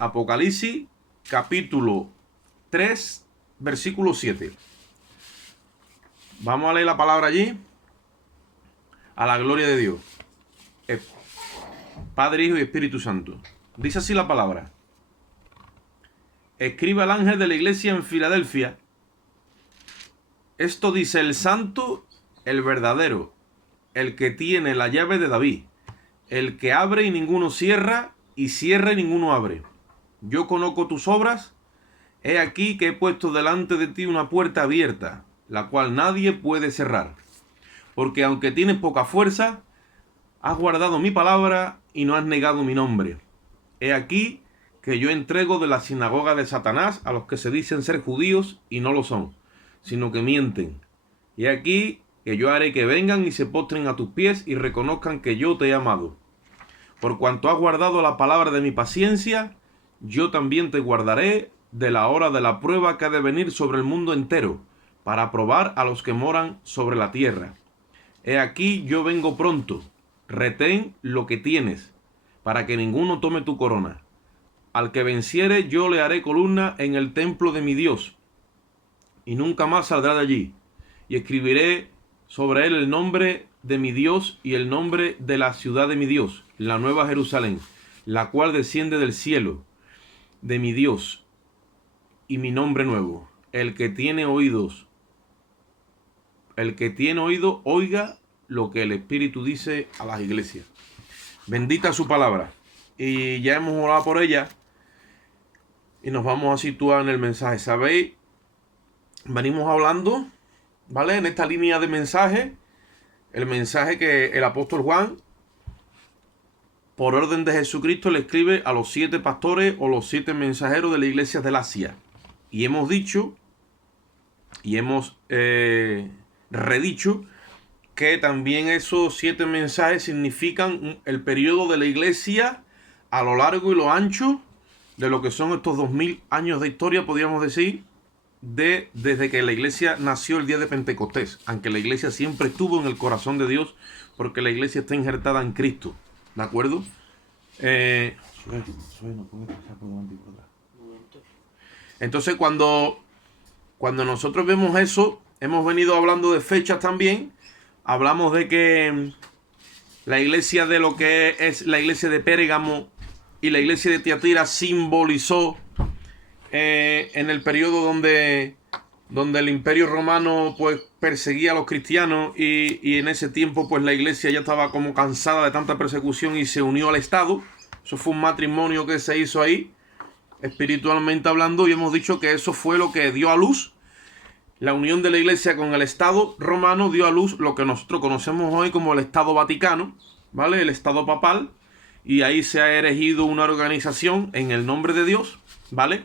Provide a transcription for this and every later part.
Apocalipsis, capítulo 3, versículo 7. Vamos a leer la palabra allí. A la gloria de Dios. Padre, Hijo y Espíritu Santo. Dice así la palabra. Escribe al ángel de la iglesia en Filadelfia. Esto dice el santo, el verdadero, el que tiene la llave de David, el que abre y ninguno cierra, y cierra y ninguno abre. Yo conozco tus obras. He aquí que he puesto delante de ti una puerta abierta, la cual nadie puede cerrar. Porque aunque tienes poca fuerza, has guardado mi palabra y no has negado mi nombre. He aquí que yo entrego de la sinagoga de Satanás a los que se dicen ser judíos y no lo son, sino que mienten. Y he aquí que yo haré que vengan y se postren a tus pies y reconozcan que yo te he amado. Por cuanto has guardado la palabra de mi paciencia, yo también te guardaré de la hora de la prueba que ha de venir sobre el mundo entero, para probar a los que moran sobre la tierra. He aquí yo vengo pronto. Retén lo que tienes, para que ninguno tome tu corona. Al que venciere yo le haré columna en el templo de mi Dios, y nunca más saldrá de allí. Y escribiré sobre él el nombre de mi Dios y el nombre de la ciudad de mi Dios, la nueva Jerusalén, la cual desciende del cielo, de mi Dios, y mi nombre nuevo. El que tiene oído, oiga lo que el Espíritu dice a las iglesias. Bendita su palabra. Y ya hemos orado por ella. Y nos vamos a situar en el mensaje. ¿Sabéis? Venimos hablando, ¿vale? En esta línea de mensaje. El mensaje que el apóstol Juan, por orden de Jesucristo, le escribe a los 7 pastores o los 7 mensajeros de la iglesia del Asia. Y hemos dicho, y hemos redicho, que también esos 7 mensajes significan el periodo de la iglesia a lo largo y lo ancho de lo que son estos 2000 años de historia, podríamos decir, desde que la iglesia nació el día de Pentecostés, aunque la iglesia siempre estuvo en el corazón de Dios, porque la iglesia está injertada en Cristo, ¿de acuerdo? Entonces cuando nosotros vemos eso, hemos venido hablando de fechas también. Hablamos de que la iglesia de lo que es la iglesia de Pérgamo y la iglesia de Tiatira simbolizó en el periodo donde el imperio romano pues perseguía a los cristianos y en ese tiempo pues la iglesia ya estaba como cansada de tanta persecución y se unió al Estado. Eso fue un matrimonio que se hizo ahí, espiritualmente hablando, y hemos dicho que eso fue lo que dio a luz. La unión de la iglesia con el Estado romano dio a luz lo que nosotros conocemos hoy como el Estado Vaticano, ¿vale? El Estado papal. Y ahí se ha erigido una organización en el nombre de Dios, ¿vale?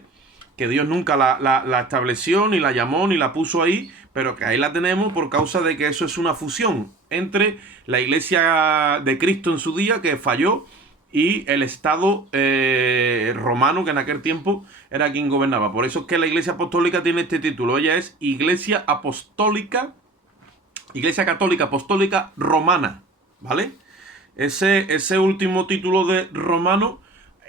Que Dios nunca la estableció, ni la llamó, ni la puso ahí, pero que ahí la tenemos por causa de que eso es una fusión entre la iglesia de Cristo en su día, que falló, y el Estado romano, que en aquel tiempo era quien gobernaba. Por eso es que la Iglesia Apostólica tiene este título. Ella es Iglesia Católica Apostólica Romana, ¿vale? Ese último título de romano,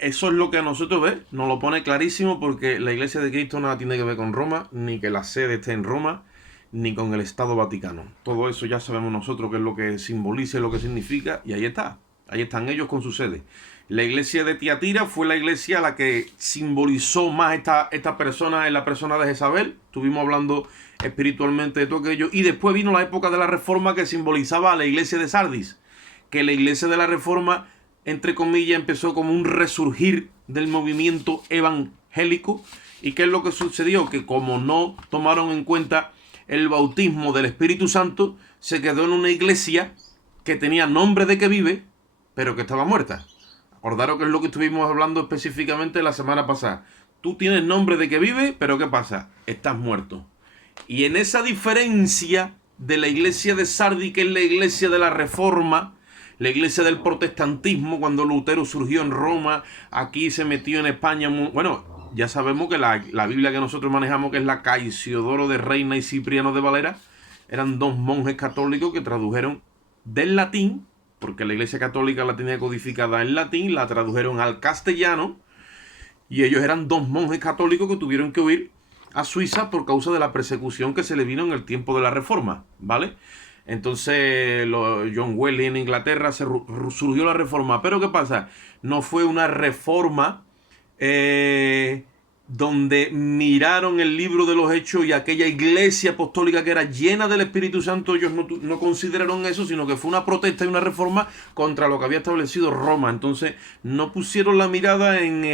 eso es lo que a nosotros nos lo pone clarísimo, porque la Iglesia de Cristo nada tiene que ver con Roma, ni que la sede esté en Roma, ni con el Estado Vaticano. Todo eso ya sabemos nosotros qué es lo que simboliza y lo que significa, y ahí está. Ahí están ellos con su sede. La iglesia de Tiatira fue la iglesia a la que simbolizó más esta persona en la persona de Jezabel. Estuvimos hablando espiritualmente de todo aquello. Y después vino la época de la Reforma, que simbolizaba a la iglesia de Sardis. Que la iglesia de la Reforma, entre comillas, empezó como un resurgir del movimiento evangélico. ¿Y qué es lo que sucedió? Que como no tomaron en cuenta el bautismo del Espíritu Santo, se quedó en una iglesia que tenía nombre de que vive, pero que estaba muerta. Acordaros que es lo que estuvimos hablando específicamente la semana pasada. Tú tienes nombre de que vive, pero ¿qué pasa? Estás muerto. Y en esa diferencia de la iglesia de Sardis, que es la iglesia de la Reforma, la iglesia del protestantismo, cuando Lutero surgió en Roma, aquí se metió en España. Bueno, ya sabemos que la Biblia que nosotros manejamos, que es la Caisiodoro de Reina y Cipriano de Valera, eran 2 monjes católicos que tradujeron del latín, porque la iglesia católica la tenía codificada en latín, la tradujeron al castellano, Y ellos eran 2 monjes católicos que tuvieron que huir a Suiza por causa de la persecución que se le vino en el tiempo de la Reforma, ¿vale? Entonces, John Wesley en Inglaterra surgió la Reforma. Pero ¿qué pasa? No fue una reforma donde miraron el libro de los Hechos y aquella iglesia apostólica que era llena del Espíritu Santo. Ellos no consideraron eso, sino que fue una protesta y una reforma contra lo que había establecido Roma. Entonces, no pusieron la mirada en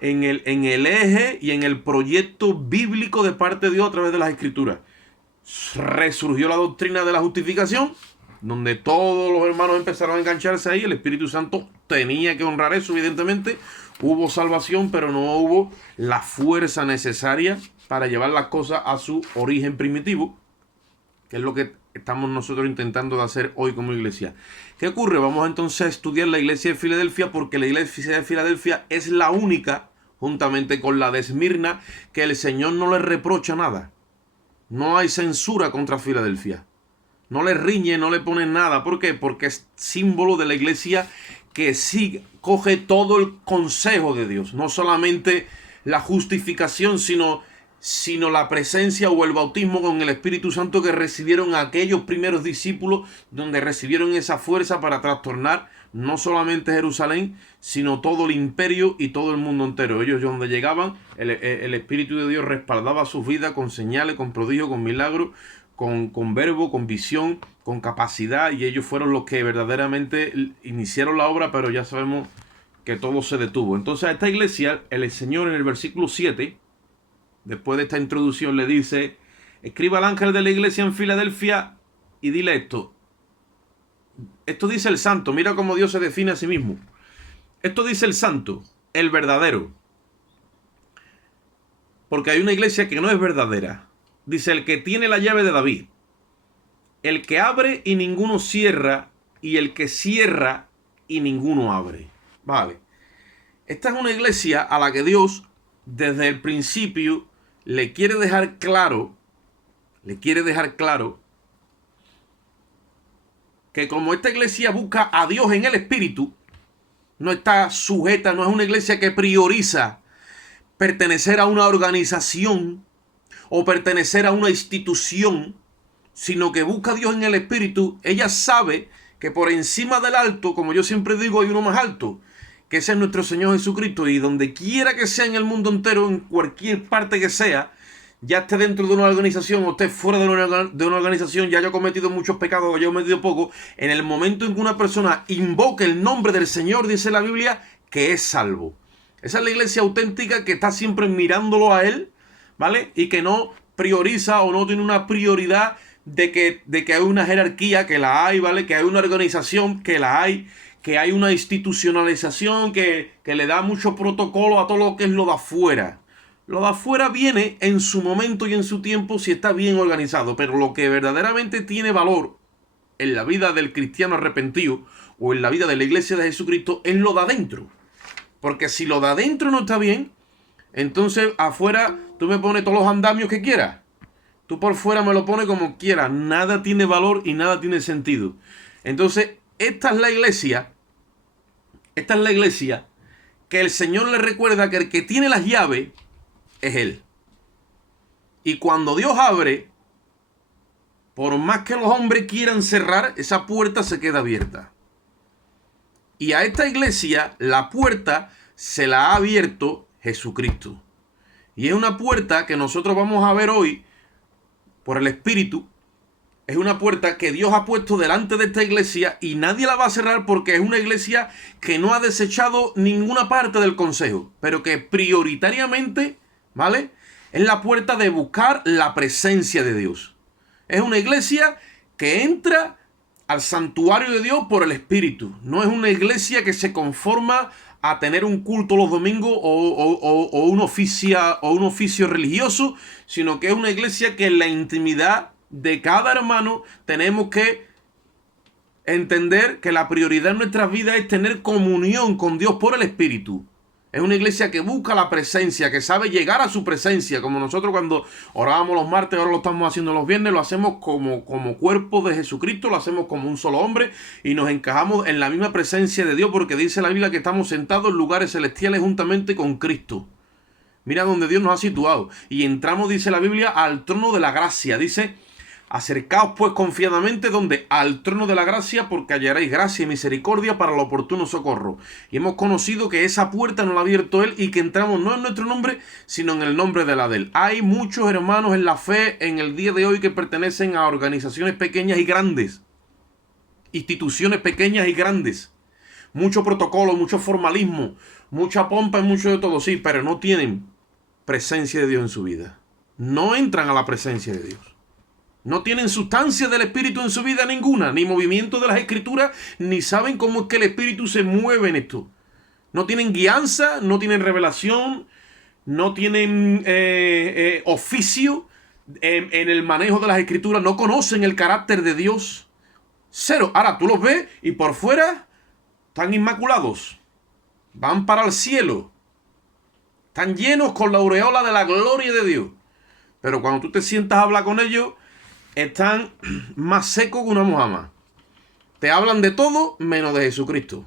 el eje y en el proyecto bíblico de parte de Dios a través de las Escrituras. Resurgió la doctrina de la justificación, donde todos los hermanos empezaron a engancharse ahí. El Espíritu Santo tenía que honrar eso, evidentemente. Hubo salvación, pero no hubo la fuerza necesaria para llevar las cosas a su origen primitivo, que es lo que estamos nosotros intentando de hacer hoy como iglesia. ¿Qué ocurre? Vamos entonces a estudiar la iglesia de Filadelfia, porque la iglesia de Filadelfia es la única, juntamente con la de Esmirna, que el Señor no le reprocha nada. No hay censura contra Filadelfia. No le riñe, no le pone nada. ¿Por qué? Porque es símbolo de la iglesia que sí coge todo el consejo de Dios. No solamente la justificación, sino la presencia o el bautismo con el Espíritu Santo que recibieron aquellos primeros discípulos, donde recibieron esa fuerza para trastornar no solamente Jerusalén, sino todo el imperio y todo el mundo entero. Ellos donde llegaban, el Espíritu de Dios respaldaba sus vidas con señales, con prodigios, con milagros, con verbo, con visión, con capacidad, y ellos fueron los que verdaderamente iniciaron la obra, pero ya sabemos que todo se detuvo. Entonces a esta iglesia, el Señor en el versículo 7, después de esta introducción, le dice: escriba al ángel de la iglesia en Filadelfia y dile esto. Esto dice el santo. Mira cómo Dios se define a sí mismo. Esto dice el santo, el verdadero. Porque hay una iglesia que no es verdadera. Dice: el que tiene la llave de David, el que abre y ninguno cierra, y el que cierra y ninguno abre. Vale. Esta es una iglesia a la que Dios, desde el principio, le quiere dejar claro que como esta iglesia busca a Dios en el Espíritu, no está sujeta, no es una iglesia que prioriza pertenecer a una organización o pertenecer a una institución, sino que busca a Dios en el Espíritu. Ella sabe que por encima del alto, como yo siempre digo, hay uno más alto, que ese es nuestro Señor Jesucristo, y donde quiera que sea en el mundo entero, en cualquier parte que sea, ya esté dentro de una organización o esté fuera de una organización, ya haya cometido muchos pecados o haya cometido poco, en el momento en que una persona invoque el nombre del Señor, dice la Biblia, que es salvo. Esa es la iglesia auténtica, que está siempre mirándolo a Él, ¿vale? Y que no prioriza o no tiene una prioridad de que hay una jerarquía, que la hay, ¿vale? Que hay una organización, que la hay, que hay una institucionalización, que le da mucho protocolo a todo lo que es lo de afuera. Lo de afuera viene en su momento y en su tiempo si está bien organizado, pero lo que verdaderamente tiene valor en la vida del cristiano arrepentido o en la vida de la iglesia de Jesucristo es lo de adentro. Porque si lo de adentro no está bien, entonces afuera tú me pones todos los andamios que quieras. Tú por fuera me lo pones como quieras. Nada tiene valor y nada tiene sentido. Entonces, esta es la iglesia que el Señor le recuerda que el que tiene las llaves es Él. Y cuando Dios abre, por más que los hombres quieran cerrar, esa puerta se queda abierta. Y a esta iglesia la puerta se la ha abierto Jesucristo. Y es una puerta que nosotros vamos a ver hoy por el Espíritu. Es una puerta que Dios ha puesto delante de esta iglesia y nadie la va a cerrar, porque es una iglesia que no ha desechado ninguna parte del consejo, pero que prioritariamente, ¿vale?, es la puerta de buscar la presencia de Dios. Es una iglesia que entra al santuario de Dios por el Espíritu. No es una iglesia que se conforma a tener un culto los domingos o un oficio religioso, sino que es una iglesia que en la intimidad de cada hermano tenemos que entender que la prioridad en nuestras vidas es tener comunión con Dios por el Espíritu. Es una iglesia que busca la presencia, que sabe llegar a su presencia, como nosotros cuando orábamos los martes, ahora lo estamos haciendo los viernes, lo hacemos como cuerpo de Jesucristo, lo hacemos como un solo hombre y nos encajamos en la misma presencia de Dios, porque dice la Biblia que estamos sentados en lugares celestiales juntamente con Cristo. Mira donde Dios nos ha situado. Y entramos, dice la Biblia, al trono de la gracia. Dice: acercaos pues confiadamente donde al trono de la gracia, porque hallaréis gracia y misericordia para el oportuno socorro. Y hemos conocido que esa puerta nos la ha abierto Él y que entramos no en nuestro nombre, sino en el nombre de la de Él. Hay muchos hermanos en la fe en el día de hoy que pertenecen a organizaciones pequeñas y grandes, instituciones pequeñas y grandes, mucho protocolo, mucho formalismo, mucha pompa y mucho de todo, sí, pero no tienen presencia de Dios en su vida. No entran a la presencia de Dios. No tienen sustancia del Espíritu en su vida ninguna, ni movimiento de las Escrituras, ni saben cómo es que el Espíritu se mueve en esto. No tienen guianza, no tienen revelación, no tienen oficio en el manejo de las Escrituras, no conocen el carácter de Dios. Cero. Ahora tú los ves y por fuera están inmaculados, van para el cielo, están llenos con la aureola de la gloria de Dios. Pero cuando tú te sientas a hablar con ellos, están más secos que una mojama. Te hablan de todo menos de Jesucristo.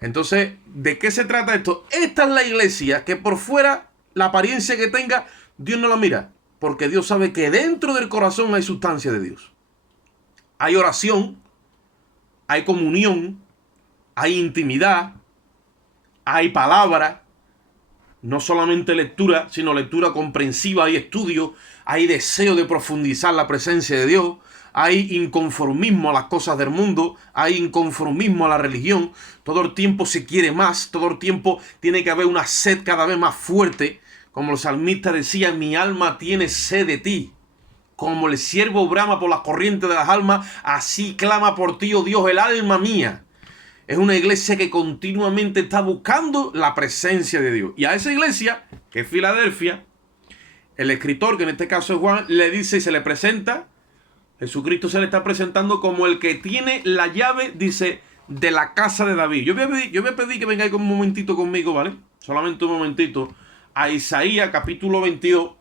Entonces, ¿de qué se trata esto? Esta es la iglesia que por fuera, la apariencia que tenga, Dios no la mira. Porque Dios sabe que dentro del corazón hay sustancia de Dios. Hay oración, hay comunión, hay intimidad, hay palabra. No solamente lectura, sino lectura comprensiva, hay estudio, hay deseo de profundizar la presencia de Dios, hay inconformismo a las cosas del mundo, hay inconformismo a la religión, todo el tiempo se quiere más, todo el tiempo tiene que haber una sed cada vez más fuerte, como el salmista decía: mi alma tiene sed de ti. Como el siervo brama por las corrientes de las almas, así clama por ti, oh Dios, el alma mía. Es una iglesia que continuamente está buscando la presencia de Dios. Y a esa iglesia, que es Filadelfia, el escritor, que en este caso es Juan, le dice y se le presenta, Jesucristo se le está presentando como el que tiene la llave, dice, de la casa de David. Yo voy a pedir que vengáis un momentito conmigo, ¿vale? Solamente un momentito. A Isaías capítulo 22,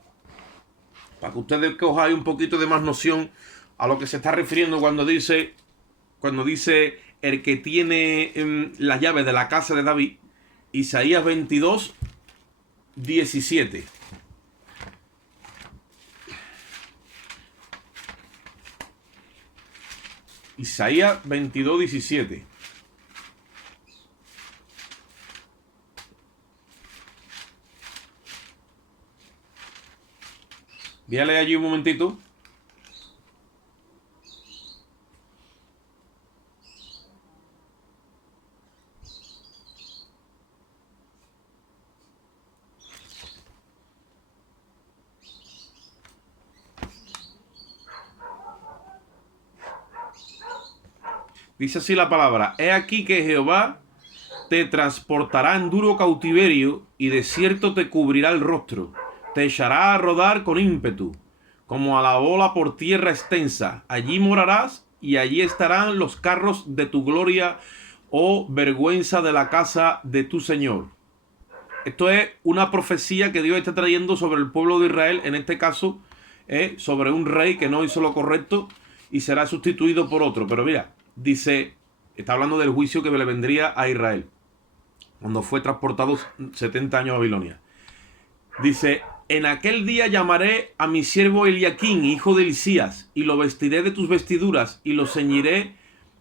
para que ustedes cojáis un poquito de más noción a lo que se está refiriendo cuando dice el que tiene la llave de la casa de David. Isaías 22, 17. Isaías 22, 17. Voy a leer allí un momentito. Dice así la palabra: he aquí que Jehová te transportará en duro cautiverio y de cierto te cubrirá el rostro. Te echará a rodar con ímpetu, como a la ola por tierra extensa. Allí morarás y allí estarán los carros de tu gloria, oh vergüenza de la casa de tu Señor. Esto es una profecía que Dios está trayendo sobre el pueblo de Israel, en este caso, sobre un rey que no hizo lo correcto y será sustituido por otro. Pero mira, dice, está hablando del juicio que le vendría a Israel cuando fue transportado 70 años a Babilonia. Dice: en aquel día llamaré a mi siervo Eliaquín, hijo de Hilcías, y lo vestiré de tus vestiduras, y lo ceñiré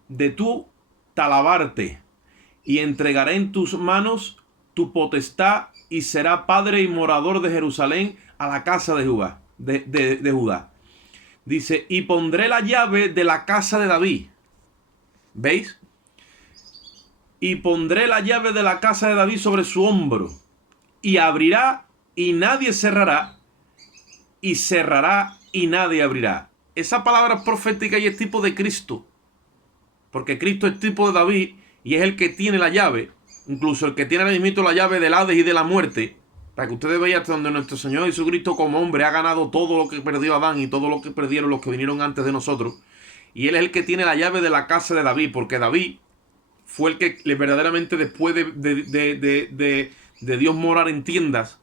de tu talabarte, y entregaré en tus manos tu potestad, y será padre y morador de Jerusalén a la casa de Judá. De Judá. Dice: y pondré la llave de la casa de David. ¿Veis? Y pondré la llave de la casa de David sobre su hombro, y abrirá y nadie cerrará, y cerrará y nadie abrirá. Esa palabra es profética y es tipo de Cristo, porque Cristo es tipo de David y es el que tiene la llave, incluso el que tiene ahora mismo la llave del Hades y de la muerte, para que ustedes vean hasta donde nuestro Señor Jesucristo como hombre ha ganado todo lo que perdió Adán y todo lo que perdieron los que vinieron antes de nosotros. Y él es el que tiene la llave de la casa de David, porque David fue el que verdaderamente después de Dios morar en tiendas,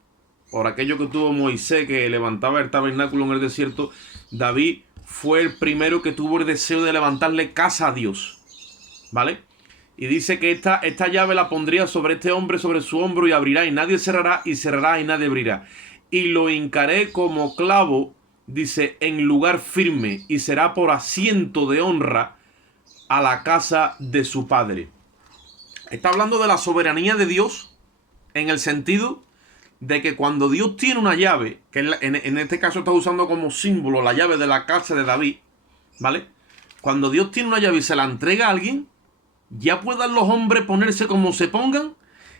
por aquello que tuvo Moisés, que levantaba el tabernáculo en el desierto, David fue el primero que tuvo el deseo de levantarle casa a Dios, ¿vale? Y dice que esta llave la pondría sobre este hombre, sobre su hombro, y abrirá, y nadie cerrará, y cerrará, y nadie abrirá. Y lo hincaré como clavo, dice, en lugar firme, y será por asiento de honra a la casa de su padre. Está hablando de la soberanía de Dios, en el sentido de que cuando Dios tiene una llave, que en este caso está usando como símbolo la llave de la casa de David, ¿vale? Cuando Dios tiene una llave y se la entrega a alguien, ya puedan los hombres ponerse como se pongan.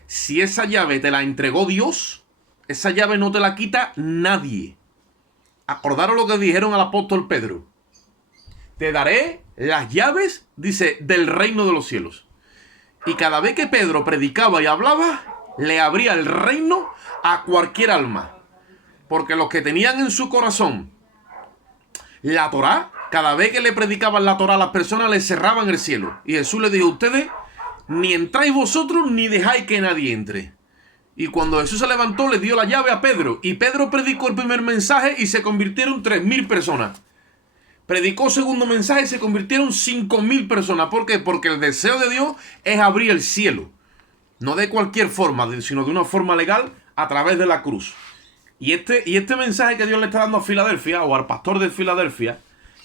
Si esa llave te la entregó Dios, esa llave no te la quita nadie. Acordaros lo que dijeron al apóstol Pedro. Te daré las llaves, dice, del reino de los cielos. Y cada vez que Pedro predicaba y hablaba, le abría el reino a cualquier alma. Porque los que tenían en su corazón la Torá, cada vez que le predicaban la Torá a las personas, le cerraban el cielo. Y Jesús le dijo: ustedes ni entráis vosotros ni dejáis que nadie entre. Y cuando Jesús se levantó, le dio la llave a Pedro. Y Pedro predicó el primer mensaje y se convirtieron 3.000 personas. Predicó segundo mensaje y se convirtieron 5.000 personas. ¿Por qué? Porque el deseo de Dios es abrir el cielo. No de cualquier forma, sino de una forma legal, a través de la cruz. Y este mensaje que Dios le está dando a Filadelfia, o al pastor de Filadelfia,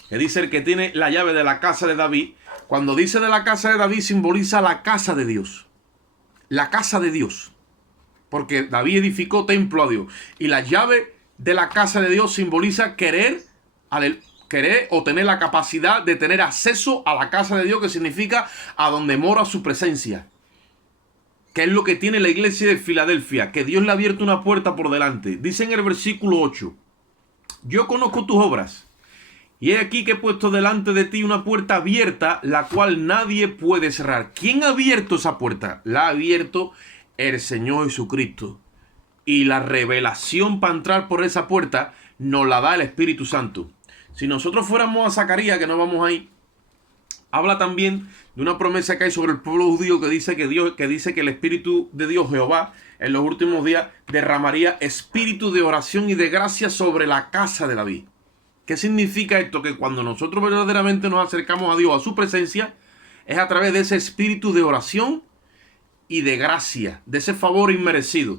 que dice el que tiene la llave de la casa de David, cuando dice de la casa de David, simboliza la casa de Dios. La casa de Dios. Porque David edificó templo a Dios. Y la llave de la casa de Dios simboliza querer o tener la capacidad de tener acceso a la casa de Dios, que significa a donde mora su presencia. Que es lo que tiene la iglesia de Filadelfia, que Dios le ha abierto una puerta por delante. Dice en el versículo 8: yo conozco tus obras, y he aquí que he puesto delante de ti una puerta abierta, la cual nadie puede cerrar. ¿Quién ha abierto esa puerta? La ha abierto el Señor Jesucristo. Y la revelación para entrar por esa puerta nos la da el Espíritu Santo. Si nosotros fuéramos a Zacarías, que no vamos ahí, habla también de una promesa que hay sobre el pueblo judío que dice que el Espíritu de Dios, Jehová, en los últimos días derramaría espíritu de oración y de gracia sobre la casa de David. ¿Qué significa esto? Que cuando nosotros verdaderamente nos acercamos a Dios, a su presencia, es a través de ese espíritu de oración y de gracia, de ese favor inmerecido.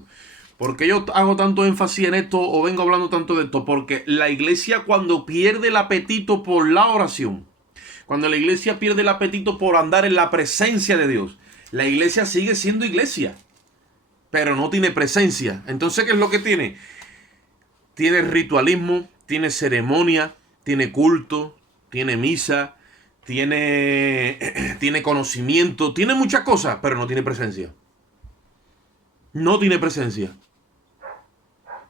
¿Por qué yo hago tanto énfasis en esto o vengo hablando tanto de esto? Porque la iglesia, cuando pierde el apetito por la oración, cuando la iglesia pierde el apetito por andar en la presencia de Dios, la iglesia sigue siendo iglesia, pero no tiene presencia. Entonces, ¿qué es lo que tiene? Tiene ritualismo, tiene ceremonia, tiene culto, tiene misa, tiene conocimiento, tiene muchas cosas, pero no tiene presencia. No tiene presencia.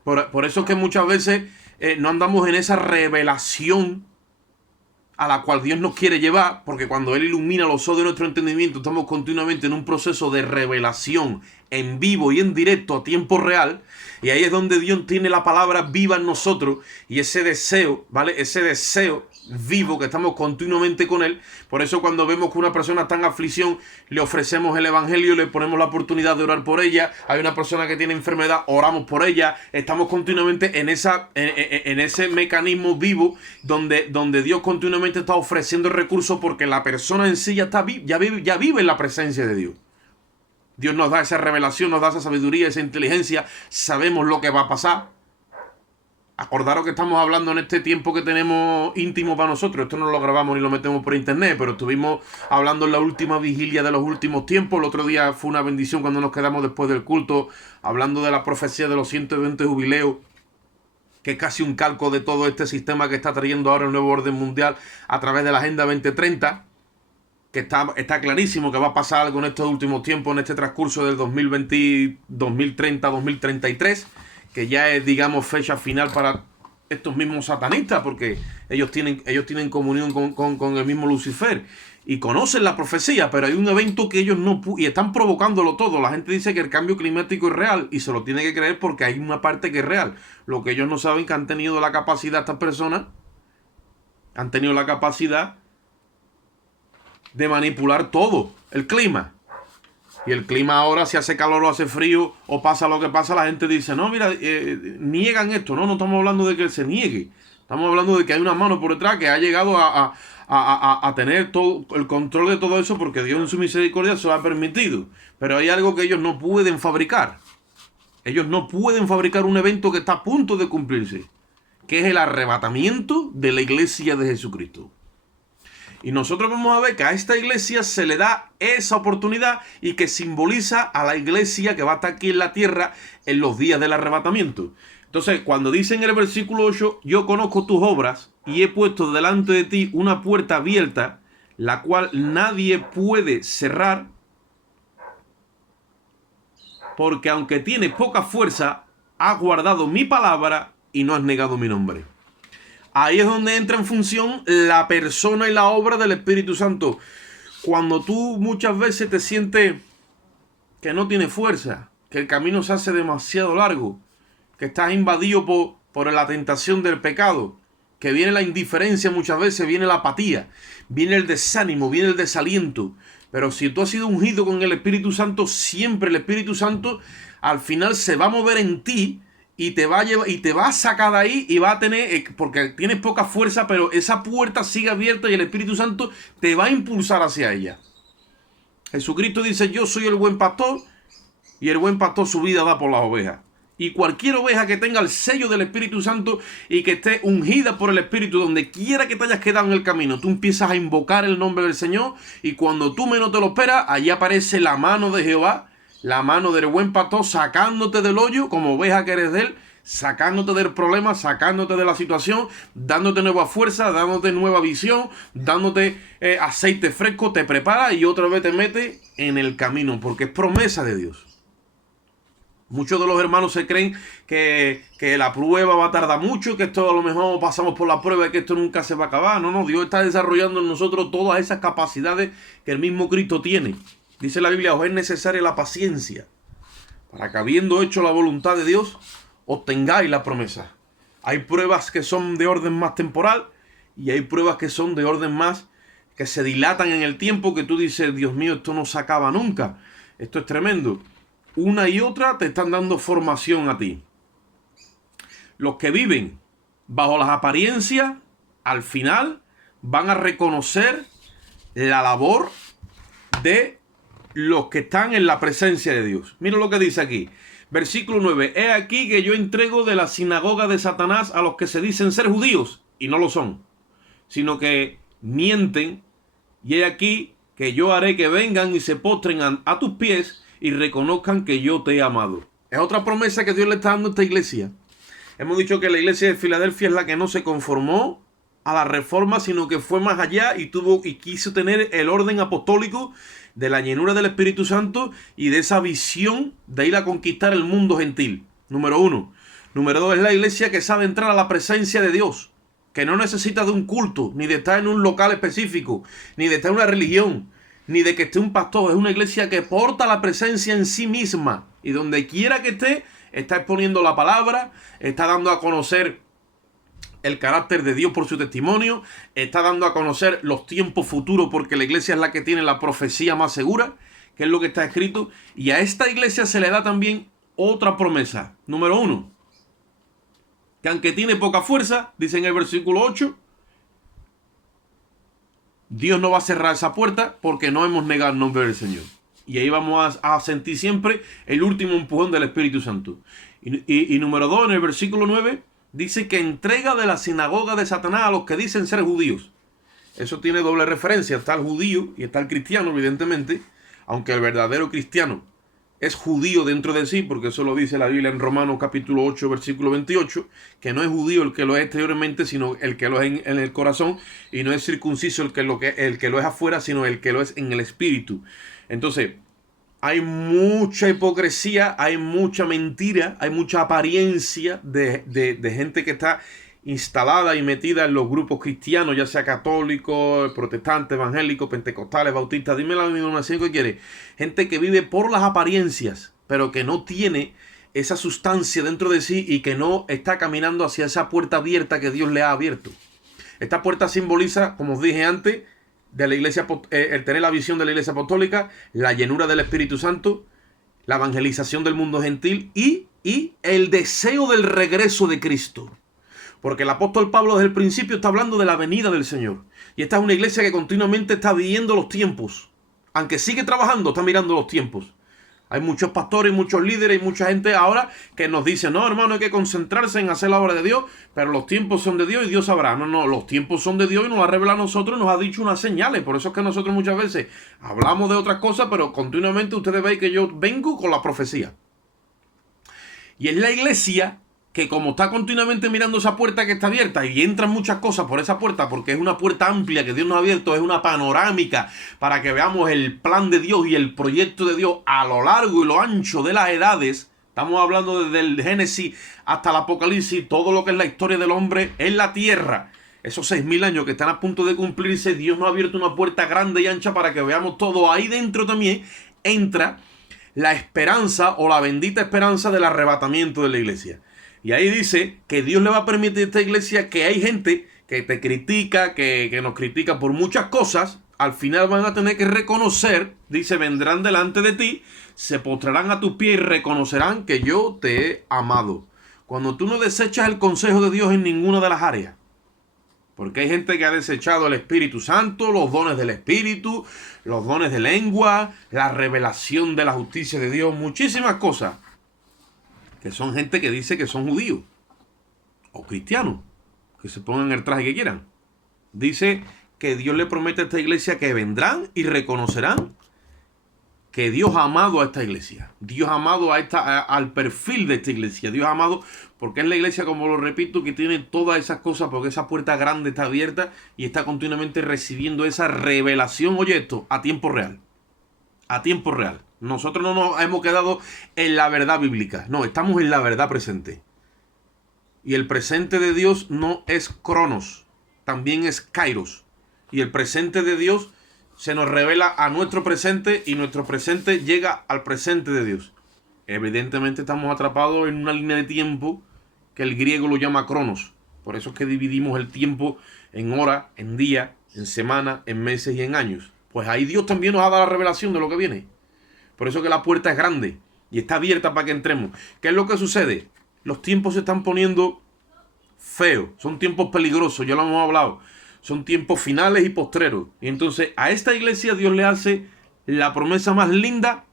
Por eso es que muchas veces no andamos en esa revelación a la cual Dios nos quiere llevar, porque cuando Él ilumina los ojos de nuestro entendimiento, estamos continuamente en un proceso de revelación en vivo y en directo a tiempo real, y ahí es donde Dios tiene la palabra viva en nosotros, y ese deseo, ¿vale? Ese deseo vivo que estamos continuamente con Él. Por eso cuando vemos que una persona está en aflicción, le ofrecemos el evangelio, le ponemos la oportunidad de orar por ella. Hay una persona que tiene enfermedad, oramos por ella. Estamos continuamente en ese mecanismo vivo donde Dios continuamente está ofreciendo recursos, porque la persona en sí ya vive en la presencia de Dios. Dios nos da esa revelación, nos da esa sabiduría, esa inteligencia. Sabemos lo que va a pasar. Acordaros que estamos hablando en este tiempo que tenemos íntimo para nosotros. Esto no lo grabamos ni lo metemos por internet, pero estuvimos hablando en la última vigilia de los últimos tiempos. El otro día fue una bendición cuando nos quedamos después del culto, hablando de la profecía de los 120 jubileos, que es casi un calco de todo este sistema que está trayendo ahora el nuevo orden mundial a través de la Agenda 2030, que está clarísimo que va a pasar algo en estos últimos tiempos, en este transcurso del 2020, 2030, 2033, que ya es, digamos, fecha final para estos mismos satanistas, porque ellos tienen comunión con el mismo Lucifer y conocen la profecía, pero hay un evento que ellos y están provocándolo todo. La gente dice que el cambio climático es real y se lo tiene que creer porque hay una parte que es real. Lo que ellos no saben, que han tenido la capacidad, estas personas han tenido la capacidad de manipular todo el clima. Y el clima ahora, si hace calor o hace frío o pasa lo que pasa, la gente dice, no, mira, niegan esto. No estamos hablando de que se niegue. Estamos hablando de que hay una mano por detrás que ha llegado a tener todo el control de todo eso porque Dios en su misericordia se lo ha permitido. Pero hay algo que ellos no pueden fabricar. Ellos no pueden fabricar un evento que está a punto de cumplirse, que es el arrebatamiento de la iglesia de Jesucristo. Y nosotros vamos a ver que a esta iglesia se le da esa oportunidad y que simboliza a la iglesia que va a estar aquí en la tierra en los días del arrebatamiento. Entonces, cuando dice en el versículo 8, yo conozco tus obras y he puesto delante de ti una puerta abierta, la cual nadie puede cerrar, porque aunque tienes poca fuerza, has guardado mi palabra y no has negado mi nombre. Ahí es donde entra en función la persona y la obra del Espíritu Santo. Cuando tú muchas veces te sientes que no tienes fuerza, que el camino se hace demasiado largo, que estás invadido por la tentación del pecado, que viene la indiferencia muchas veces, viene la apatía, viene el desánimo, viene el desaliento. Pero si tú has sido ungido con el Espíritu Santo, siempre el Espíritu Santo al final se va a mover en ti y te va a llevar, y te va a sacar de ahí y va a tener, porque tienes poca fuerza, pero esa puerta sigue abierta y el Espíritu Santo te va a impulsar hacia ella. Jesucristo dice, yo soy el buen pastor y el buen pastor su vida da por las ovejas. Y cualquier oveja que tenga el sello del Espíritu Santo y que esté ungida por el Espíritu, donde quiera que te hayas quedado en el camino, tú empiezas a invocar el nombre del Señor y cuando tú menos te lo esperas, allí aparece la mano de Jehová, la mano del buen pastor, sacándote del hoyo como oveja que eres de él, sacándote del problema, sacándote de la situación, dándote nueva fuerza, dándote nueva visión, dándote aceite fresco, te prepara y otra vez te mete en el camino, porque es promesa de Dios. Muchos de los hermanos se creen que la prueba va a tardar mucho, que esto a lo mejor pasamos por la prueba y que esto nunca se va a acabar. No, Dios está desarrollando en nosotros todas esas capacidades que el mismo Cristo tiene. Dice la Biblia, os es necesaria la paciencia, para que habiendo hecho la voluntad de Dios, obtengáis la promesa. Hay pruebas que son de orden más temporal y hay pruebas que son de orden más que se dilatan en el tiempo, que tú dices, Dios mío, esto no se acaba nunca. Esto es tremendo. Una y otra te están dando formación a ti. Los que viven bajo las apariencias, al final van a reconocer la labor de los que están en la presencia de Dios. Mira lo que dice aquí. Versículo 9. He aquí que yo entrego de la sinagoga de Satanás a los que se dicen ser judíos y no lo son, sino que mienten. Y he aquí que yo haré que vengan y se postren a tus pies y reconozcan que yo te he amado. Es otra promesa que Dios le está dando a esta iglesia. Hemos dicho que la iglesia de Filadelfia es la que no se conformó a la reforma, sino que fue más allá y quiso tener el orden apostólico de la llenura del Espíritu Santo y de esa visión de ir a conquistar el mundo gentil. Número 1. Número 2, es la iglesia que sabe entrar a la presencia de Dios, que no necesita de un culto, ni de estar en un local específico, ni de estar en una religión, ni de que esté un pastor. Es una iglesia que porta la presencia en sí misma y donde quiera que esté, está exponiendo la palabra, está dando a conocer el carácter de Dios por su testimonio, está dando a conocer los tiempos futuros, porque la iglesia es la que tiene la profecía más segura, que es lo que está escrito. Y a esta iglesia se le da también otra promesa. Número 1, que aunque tiene poca fuerza, dice en el versículo 8, Dios no va a cerrar esa puerta porque no hemos negado el nombre del Señor. Y ahí vamos a sentir siempre el último empujón del Espíritu Santo. Y número 2, en el versículo 9, dice que entrega de la sinagoga de Satanás a los que dicen ser judíos. Eso tiene doble referencia. Está el judío y está el cristiano, evidentemente. Aunque el verdadero cristiano es judío dentro de sí, porque eso lo dice la Biblia en Romanos capítulo 8, versículo 28, que no es judío el que lo es exteriormente, sino el que lo es en el corazón, y no es circunciso el que lo es afuera, sino el que lo es en el espíritu. Entonces, hay mucha hipocresía, hay mucha mentira, hay mucha apariencia de gente que está instalada y metida en los grupos cristianos, ya sea católicos, protestantes, evangélicos, pentecostales, bautistas, dime la denominación que quiere. Gente que vive por las apariencias, pero que no tiene esa sustancia dentro de sí y que no está caminando hacia esa puerta abierta que Dios le ha abierto. Esta puerta simboliza, como os dije antes, de la iglesia, el tener la visión de la iglesia apostólica, la llenura del Espíritu Santo, la evangelización del mundo gentil y el deseo del regreso de Cristo. Porque el apóstol Pablo desde el principio está hablando de la venida del Señor. Y esta es una iglesia que continuamente está viviendo los tiempos. Aunque sigue trabajando, está mirando los tiempos. Hay muchos pastores, muchos líderes y mucha gente ahora que nos dice, no, hermano, hay que concentrarse en hacer la obra de Dios, pero los tiempos son de Dios y Dios sabrá. No, los tiempos son de Dios y nos la revela a nosotros y nos ha dicho unas señales. Por eso es que nosotros muchas veces hablamos de otras cosas, pero continuamente ustedes veis que yo vengo con la profecía. Y es la iglesia que como está continuamente mirando esa puerta que está abierta y entran muchas cosas por esa puerta porque es una puerta amplia que Dios nos ha abierto, es una panorámica para que veamos el plan de Dios y el proyecto de Dios a lo largo y lo ancho de las edades. Estamos hablando desde el Génesis hasta el Apocalipsis, todo lo que es la historia del hombre en la tierra. Esos 6000 años que están a punto de cumplirse, Dios nos ha abierto una puerta grande y ancha para que veamos todo. Ahí dentro también entra la esperanza o la bendita esperanza del arrebatamiento de la iglesia. Y ahí dice que Dios le va a permitir a esta iglesia que hay gente que te critica, que nos critica por muchas cosas. Al final van a tener que reconocer, dice, vendrán delante de ti, se postrarán a tus pies y reconocerán que yo te he amado. Cuando tú no desechas el consejo de Dios en ninguna de las áreas. Porque hay gente que ha desechado el Espíritu Santo, los dones del Espíritu, los dones de lengua, la revelación de la justicia de Dios, muchísimas cosas. Que son gente que dice que son judíos o cristianos, que se pongan el traje que quieran. Dice que Dios le promete a esta iglesia que vendrán y reconocerán que Dios ha amado a esta iglesia. Dios ha amado al perfil de esta iglesia. Dios ha amado porque es la iglesia, como lo repito, que tiene todas esas cosas, porque esa puerta grande está abierta y está continuamente recibiendo esa revelación, oye esto, a tiempo real. A tiempo real. Nosotros no nos hemos quedado en la verdad bíblica. No, estamos en la verdad presente. Y el presente de Dios no es cronos, también es kairos. Y el presente de Dios se nos revela a nuestro presente y nuestro presente llega al presente de Dios. Evidentemente estamos atrapados en una línea de tiempo que el griego lo llama cronos. Por eso es que dividimos el tiempo en horas, en días, en semanas, en meses y en años. Pues ahí Dios también nos ha dado la revelación de lo que viene. Por eso que la puerta es grande y está abierta para que entremos. ¿Qué es lo que sucede? Los tiempos se están poniendo feos. Son tiempos peligrosos, ya lo hemos hablado. Son tiempos finales y postreros. Y entonces a esta iglesia Dios le hace la promesa más linda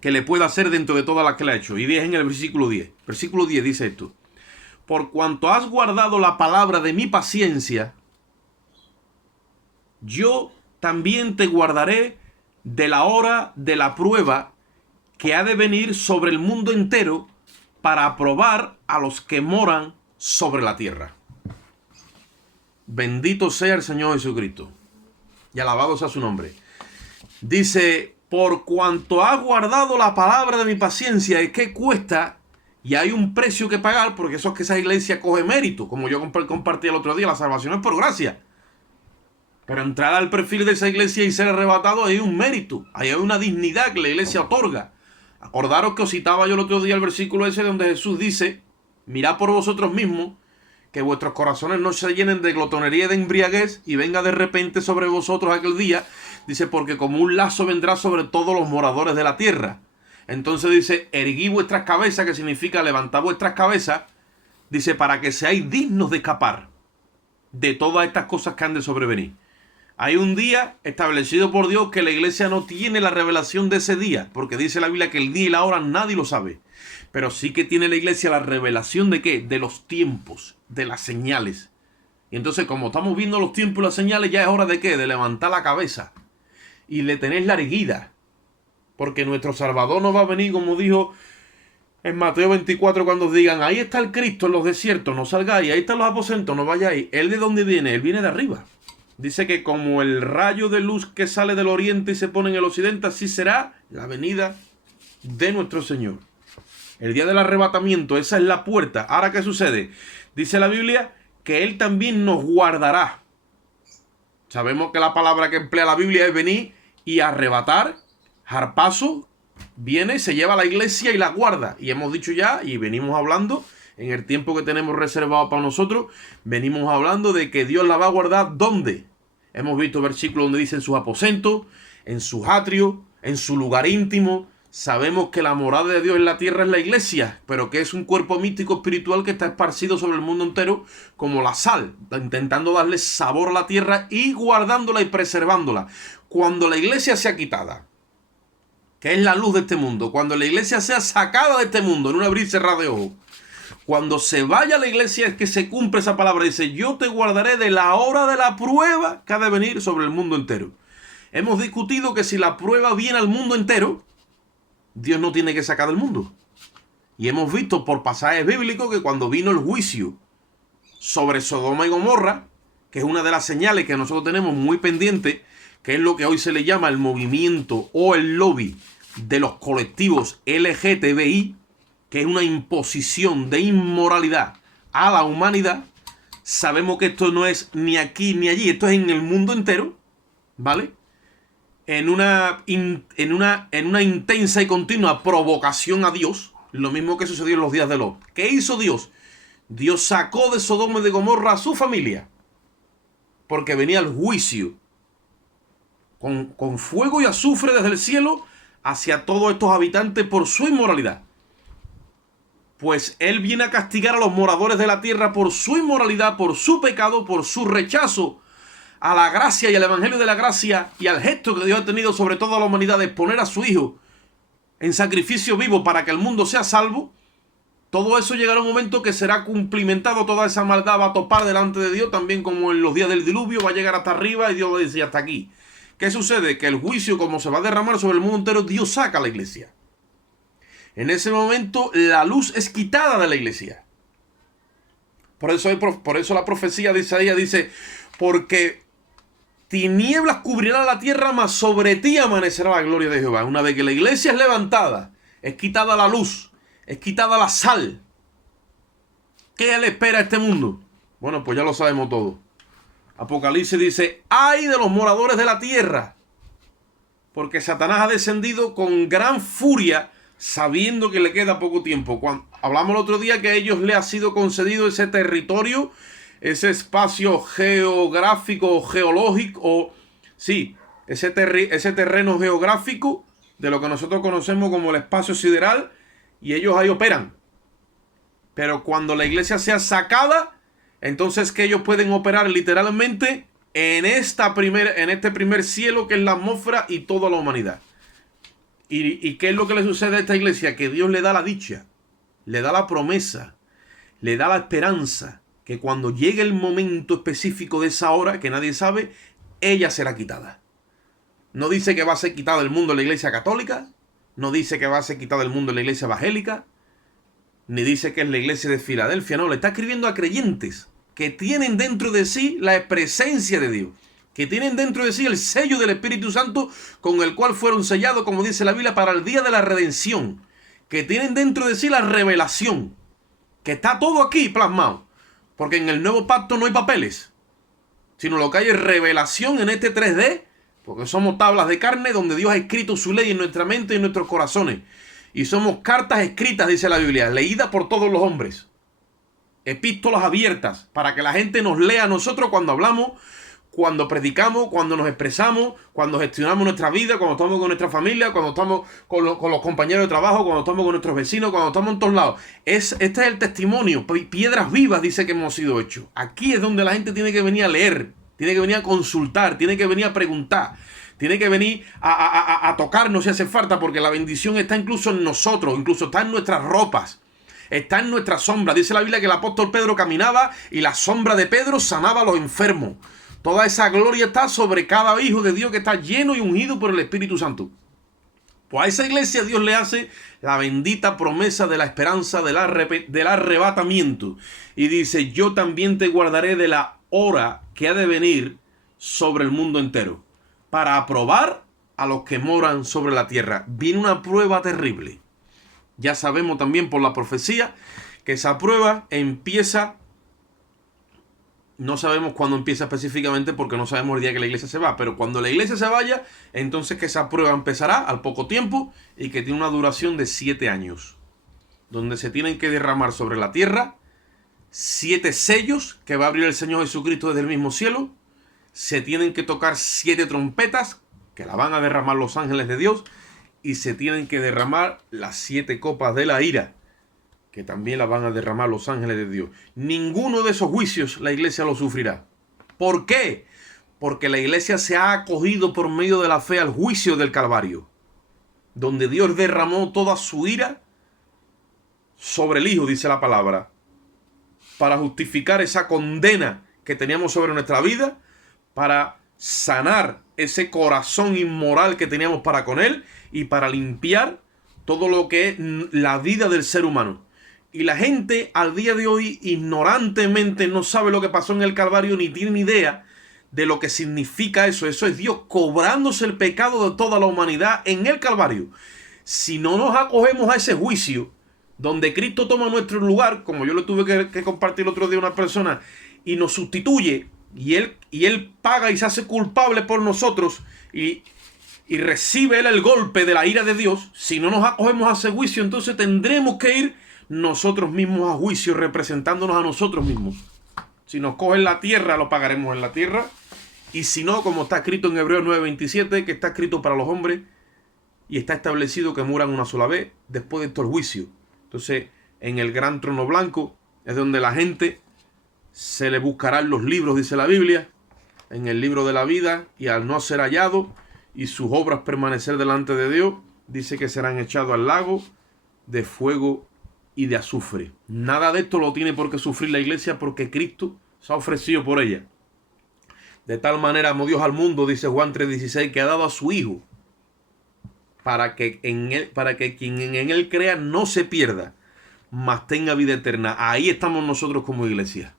que le pueda hacer dentro de todas las que le ha hecho. Y es en el versículo 10. Versículo 10 dice esto. Por cuanto has guardado la palabra de mi paciencia, yo también te guardaré de la hora de la prueba que ha de venir sobre el mundo entero para aprobar a los que moran sobre la tierra. Bendito sea el Señor Jesucristo y alabado sea su nombre. Dice, por cuanto has guardado la palabra de mi paciencia, es que cuesta y hay un precio que pagar, porque eso es que esa iglesia coge mérito, como yo compartí el otro día, la salvación es por gracia. Pero entrar al perfil de esa iglesia y ser arrebatado, hay un mérito, hay una dignidad que la iglesia otorga. Acordaros que os citaba yo el otro día el versículo ese donde Jesús dice, mirad por vosotros mismos, que vuestros corazones no se llenen de glotonería y de embriaguez, y venga de repente sobre vosotros aquel día, dice, porque como un lazo vendrá sobre todos los moradores de la tierra. Entonces dice, erguid vuestras cabezas, que significa levantar vuestras cabezas, dice, para que seáis dignos de escapar de todas estas cosas que han de sobrevenir. Hay un día establecido por Dios que la iglesia no tiene la revelación de ese día, porque dice la Biblia que el día y la hora nadie lo sabe. Pero sí que tiene la iglesia la revelación de ¿qué? De los tiempos, de las señales. Y entonces, como estamos viendo los tiempos y las señales, ya es hora de ¿qué? De levantar la cabeza y le tenéis la erguida. Porque nuestro Salvador no va a venir, como dijo en Mateo 24, cuando os digan, ahí está el Cristo en los desiertos, no salgáis, ahí están los aposentos, no vayáis. ¿Él de dónde viene? Él viene de arriba. Dice que como el rayo de luz que sale del oriente y se pone en el occidente, así será la venida de nuestro Señor. El día del arrebatamiento, esa es la puerta. Ahora, ¿qué sucede? Dice la Biblia que Él también nos guardará. Sabemos que la palabra que emplea la Biblia es venir y arrebatar, harpazo, viene, se lleva a la iglesia y la guarda. Y hemos dicho ya, y venimos hablando, en el tiempo que tenemos reservado para nosotros, venimos hablando de que Dios la va a guardar, ¿dónde? Hemos visto versículos donde dice en sus aposentos, en sus atrios, en su lugar íntimo. Sabemos que la morada de Dios en la tierra es la iglesia, pero que es un cuerpo místico espiritual que está esparcido sobre el mundo entero como la sal, intentando darle sabor a la tierra y guardándola y preservándola. Cuando la iglesia sea quitada, que es la luz de este mundo, cuando la iglesia sea sacada de este mundo en un abrir y cerrar de ojos, cuando se vaya a la iglesia es que se cumple esa palabra. Dice, yo te guardaré de la hora de la prueba que ha de venir sobre el mundo entero. Hemos discutido que si la prueba viene al mundo entero, Dios no tiene que sacar del mundo. Y hemos visto por pasajes bíblicos que cuando vino el juicio sobre Sodoma y Gomorra, que es una de las señales que nosotros tenemos muy pendiente, que es lo que hoy se le llama el movimiento o el lobby de los colectivos LGTBI, que es una imposición de inmoralidad a la humanidad. Sabemos que esto no es ni aquí ni allí, esto es en el mundo entero, ¿vale? En una intensa y continua provocación a Dios, lo mismo que sucedió en los días de Lot. ¿Qué hizo Dios? Dios sacó de Sodoma y de Gomorra a su familia, porque venía el juicio con fuego y azufre desde el cielo hacia todos estos habitantes por su inmoralidad. Pues Él viene a castigar a los moradores de la tierra por su inmoralidad, por su pecado, por su rechazo a la gracia y al evangelio de la gracia y al gesto que Dios ha tenido sobre toda la humanidad de poner a su Hijo en sacrificio vivo para que el mundo sea salvo. Todo eso llegará un momento que será cumplimentado, toda esa maldad va a topar delante de Dios, también como en los días del diluvio, va a llegar hasta arriba y Dios va a decir hasta aquí. ¿Qué sucede? Que el juicio, como se va a derramar sobre el mundo entero, Dios saca a la iglesia. En ese momento la luz es quitada de la iglesia. Por eso la profecía de Isaías dice, porque tinieblas cubrirán la tierra, mas sobre ti amanecerá la gloria de Jehová. Una vez que la iglesia es levantada, es quitada la luz, es quitada la sal. ¿Qué le espera a este mundo? Bueno, pues ya lo sabemos todo. Apocalipsis dice, ¡ay de los moradores de la tierra! Porque Satanás ha descendido con gran furia, sabiendo que le queda poco tiempo. Hablamos el otro día que a ellos le ha sido concedido ese territorio, ese espacio geográfico, geológico, sí, ese terreno geográfico de lo que nosotros conocemos como el espacio sideral, y ellos ahí operan. Pero cuando la iglesia sea sacada, entonces que ellos pueden operar literalmente en este primer cielo que es la atmósfera y toda la humanidad. ¿Y qué es lo que le sucede a esta iglesia? Que Dios le da la dicha, le da la promesa, le da la esperanza, que cuando llegue el momento específico de esa hora, que nadie sabe, ella será quitada. No dice que va a ser quitada del mundo de la iglesia católica, no dice que va a ser quitada del mundo de la iglesia evangélica, ni dice que es la iglesia de Filadelfia, no, le está escribiendo a creyentes que tienen dentro de sí la presencia de Dios, que tienen dentro de sí el sello del Espíritu Santo con el cual fueron sellados, como dice la Biblia, para el día de la redención, que tienen dentro de sí la revelación, que está todo aquí plasmado, porque en el nuevo pacto no hay papeles, sino lo que hay es revelación en este 3D, porque somos tablas de carne donde Dios ha escrito su ley en nuestra mente y en nuestros corazones. Y somos cartas escritas, dice la Biblia, leídas por todos los hombres. Epístolas abiertas, para que la gente nos lea a nosotros cuando hablamos, cuando predicamos, cuando nos expresamos, cuando gestionamos nuestra vida, cuando estamos con nuestra familia, cuando estamos con los compañeros de trabajo, cuando estamos con nuestros vecinos, cuando estamos en todos lados. Este es el testimonio, piedras vivas dice que hemos sido hechos. Aquí es donde la gente tiene que venir a leer, tiene que venir a consultar, tiene que venir a preguntar, tiene que venir a tocarnos si hace falta, porque la bendición está incluso en nosotros, incluso está en nuestras ropas, está en nuestra sombra. Dice la Biblia que el apóstol Pedro caminaba y la sombra de Pedro sanaba a los enfermos. Toda esa gloria está sobre cada hijo de Dios que está lleno y ungido por el Espíritu Santo. Pues a esa iglesia Dios le hace la bendita promesa de la esperanza del arrebatamiento. Y dice, yo también te guardaré de la hora que ha de venir sobre el mundo entero, para aprobar a los que moran sobre la tierra. Viene una prueba terrible. Ya sabemos también por la profecía que esa prueba empieza, no sabemos cuándo empieza específicamente porque no sabemos el día que la iglesia se va, pero cuando la iglesia se vaya, entonces que esa prueba empezará al poco tiempo y que tiene una duración de 7 años, donde se tienen que derramar sobre la tierra 7 sellos que va a abrir el Señor Jesucristo desde el mismo cielo, se tienen que tocar 7 trompetas, que la van a derramar los ángeles de Dios, y se tienen que derramar las 7 copas de la ira, que también la van a derramar los ángeles de Dios. Ninguno de esos juicios la iglesia lo sufrirá. ¿Por qué? Porque la iglesia se ha acogido por medio de la fe al juicio del Calvario, donde Dios derramó toda su ira sobre el Hijo, dice la palabra, para justificar esa condena que teníamos sobre nuestra vida, para sanar ese corazón inmoral que teníamos para con Él y para limpiar todo lo que es la vida del ser humano. Y la gente al día de hoy ignorantemente no sabe lo que pasó en el Calvario, ni tiene ni idea de lo que significa eso. Eso es Dios cobrándose el pecado de toda la humanidad en el Calvario. Si no nos acogemos a ese juicio, donde Cristo toma nuestro lugar, como yo le tuve que compartir el otro día a una persona, y nos sustituye, y él paga y se hace culpable por nosotros, y recibe él el golpe de la ira de Dios. Si no nos acogemos a ese juicio, entonces tendremos que ir nosotros mismos a juicio, representándonos a nosotros mismos. Si nos cogen la tierra, lo pagaremos en la tierra. Y si no, como está escrito en Hebreos 9:27, que está escrito para los hombres y está establecido que mueran una sola vez, después de esto el juicio. Entonces, en el gran trono blanco es donde la gente se le buscarán los libros, dice la Biblia, en el libro de la vida, y al no ser hallado y sus obras permanecer delante de Dios, dice que serán echados al lago de fuego y de azufre. Nada de esto lo tiene por qué sufrir la iglesia, porque Cristo se ha ofrecido por ella. De tal manera amó Dios al mundo, dice Juan 3:16, que ha dado a su Hijo, para que quien en él crea no se pierda, mas tenga vida eterna. Ahí estamos nosotros como iglesia.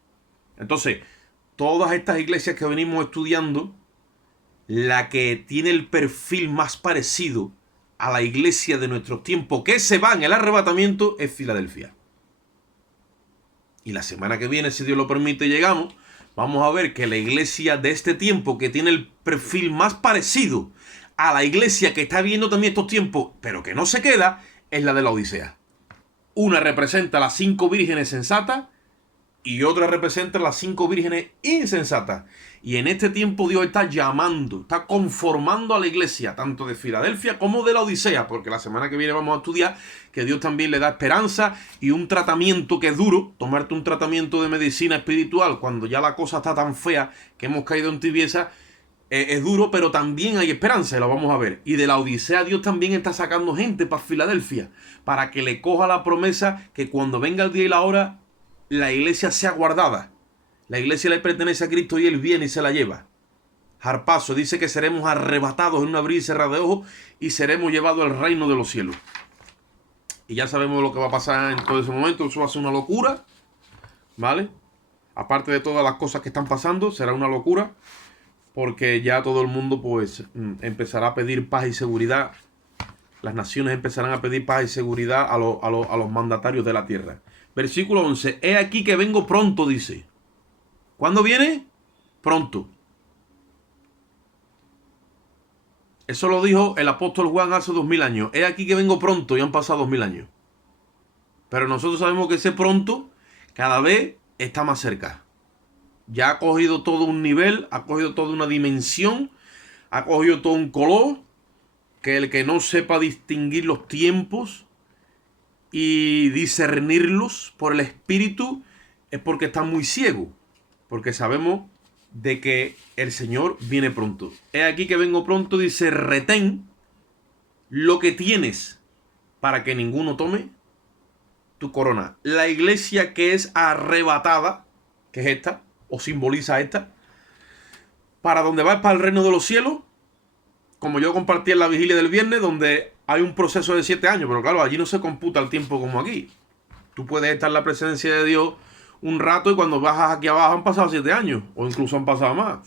Entonces, todas estas iglesias que venimos estudiando, la que tiene el perfil más parecido a la iglesia de nuestros tiempos, que se va en el arrebatamiento, es Filadelfia. Y la semana que viene, si Dios lo permite, llegamos, vamos a ver que la iglesia de este tiempo, que tiene el perfil más parecido a la iglesia que está viviendo también estos tiempos, pero que no se queda, es la de la Odisea. Una representa a las 5 vírgenes sensatas y otra representa a las 5 vírgenes insensatas. Y en este tiempo Dios está llamando, está conformando a la iglesia, tanto de Filadelfia como de la Odisea, porque la semana que viene vamos a estudiar que Dios también le da esperanza y un tratamiento que es duro. Tomarte un tratamiento de medicina espiritual cuando ya la cosa está tan fea que hemos caído en tibieza, es duro, pero también hay esperanza, y lo vamos a ver. Y de la Odisea Dios también está sacando gente para Filadelfia, para que le coja la promesa que cuando venga el día y la hora, la iglesia sea guardada. La iglesia le pertenece a Cristo y Él viene y se la lleva. Harpazo dice que seremos arrebatados en un abrir y cerrar de ojos y seremos llevados al reino de los cielos. Y ya sabemos lo que va a pasar en todo ese momento. Eso va a ser una locura, ¿vale? Aparte de todas las cosas que están pasando, será una locura, porque ya todo el mundo pues empezará a pedir paz y seguridad. Las naciones empezarán a pedir paz y seguridad a los mandatarios de la tierra. Versículo 11. He aquí que vengo pronto, dice. ¿Cuándo viene? Pronto. Eso lo dijo el apóstol Juan hace 2000 años. He aquí que vengo pronto, y han pasado 2000 años. Pero nosotros sabemos que ese pronto cada vez está más cerca. Ya ha cogido todo un nivel, ha cogido toda una dimensión, ha cogido todo un color, que el que no sepa distinguir los tiempos y discernirlos por el Espíritu es porque está muy ciego. Porque sabemos de que el Señor viene pronto. He aquí que vengo pronto, dice, retén lo que tienes para que ninguno tome tu corona. La iglesia que es arrebatada, que es esta, o simboliza esta, para donde va es para el reino de los cielos, como yo compartí en la vigilia del viernes, donde hay un proceso de 7 años, pero claro, allí no se computa el tiempo como aquí. Tú puedes estar en la presencia de Dios un rato y cuando bajas aquí abajo han pasado 7 años, o incluso han pasado más.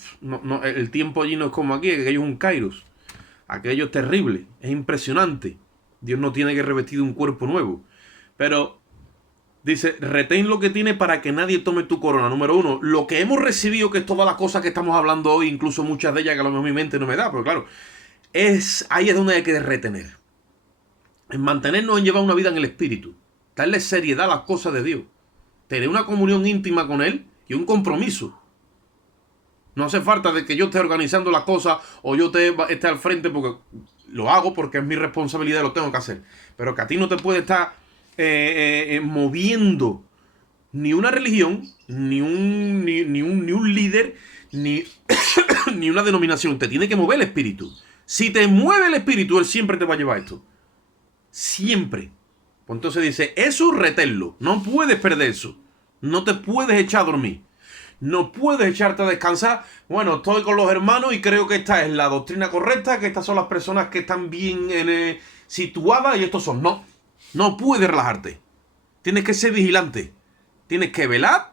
El tiempo allí no es como aquí, aquello es un kairos. Aquello es terrible, es impresionante. Dios no tiene que revestir un cuerpo nuevo. Pero dice, retén lo que tiene para que nadie tome tu corona. Número 1, lo que hemos recibido, que es todas las cosas que estamos hablando hoy, incluso muchas de ellas que a lo mejor mi mente no me da, pero claro, ahí es donde hay que retener. En mantenernos en llevar una vida en el Espíritu. Darle seriedad a las cosas de Dios. Tener una comunión íntima con Él y un compromiso. No hace falta de que yo esté organizando las cosas o yo esté al frente, porque lo hago porque es mi responsabilidad y lo tengo que hacer. Pero que a ti no te puede estar moviendo ni una religión, ni un líder, ni, ni una denominación. Te tiene que mover el espíritu. Si te mueve el espíritu, él siempre te va a llevar esto. Siempre. Pues entonces dice, eso reténlo. No puedes perder eso. No te puedes echar a dormir. No puedes echarte a descansar. Bueno, estoy con los hermanos y creo que esta es la doctrina correcta, que estas son las personas que están bien situadas y estos son. No, no puedes relajarte. Tienes que ser vigilante. Tienes que velar